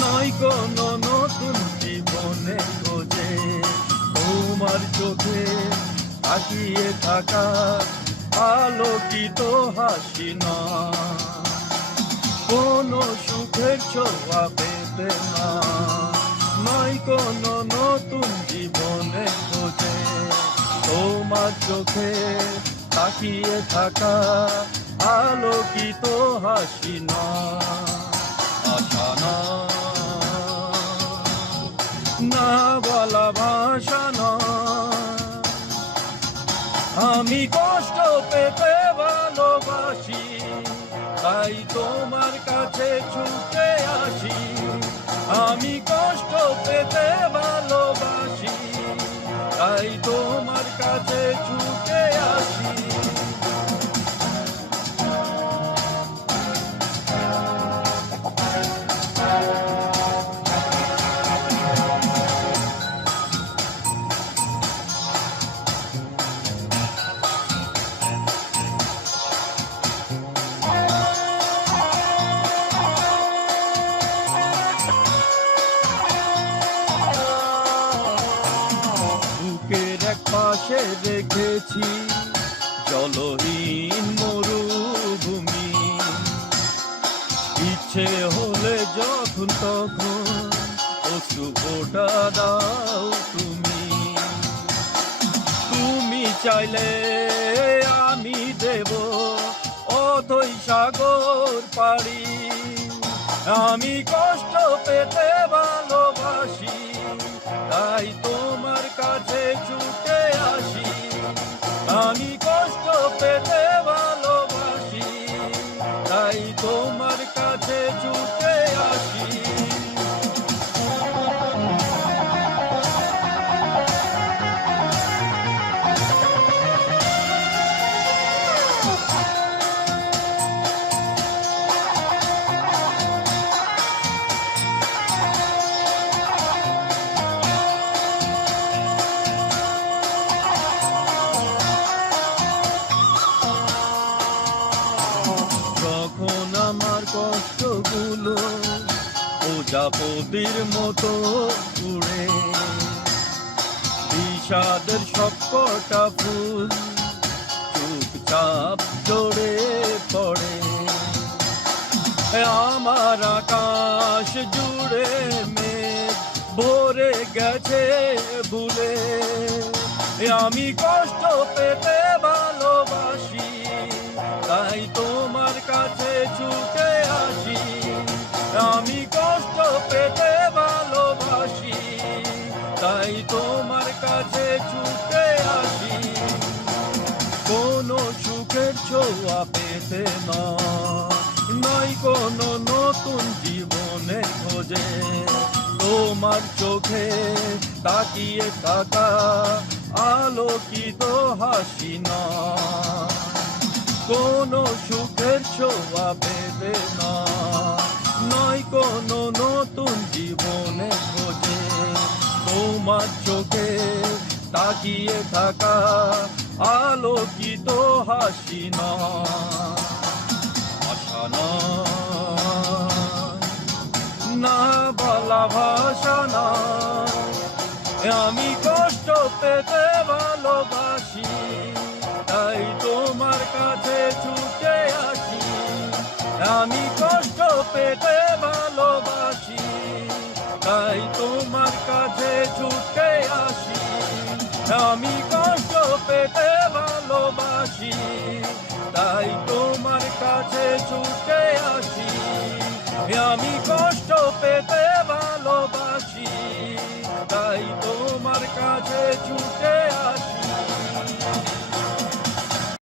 নয় কোনো নতুন জীবনে খোঁজে, তোমার চোখে তাকিয়ে থাকা আলোকিত হাসি না কোনো সুখের ছোঁয়া পেতে না, নয় কোনো নতুন জীবনে খোঁজে, তোমার চোখে তাকিয়ে থাকা আলোকিত হাসি না আমি কষ্ট পেতে রেখেছি। জলহীন মরুভূমি। ইচ্ছে হলে যখন তখন অশ্রু ফোটা দাও তুমি। তুমি চাইলে আমি দেব অথই সাগর পাড়ি। আমি কষ্ট পেতে ভালোবাসি, তাই তোমার কাছে ছুটে আসি। কষ্টগুলো প্রজাপতির মতো উড়ে। বিষাদের সবকটা ফুল চুপচাপ জড়ে পড়ে। আমার আকাশ জুড়ে মেঘ ভরে গেছে ভুলে আমি কষ্ট পেতে ভালোবাসি কাছে ছুটে আসি। কোনো সুখের ছোঁয়া পেতে না নয় কোনো নতুন জীবনে খোঁজে। তোমার চোখে তাকিয়ে থাকা, আলোকিত হাসি না কোনো সুখের ছোঁয়া পেতে না নয় কোনো নতুন জীবনে খোঁজে। তোমার তাকিয়ে থাকা, আলোকিত হাসি আশা না বলা ভাষা না আমি কষ্ট পেতে ভালোবাসি, তাই তোমার কাছে ছুটে আসি। আমি কষ্ট পেতে ভালোবাসি, তাই তোমার কাছে ছুটে আসি আমি কষ্ট পেতে ভালোবাসি তাই তোমার কাছে ছুটে আমি কষ্ট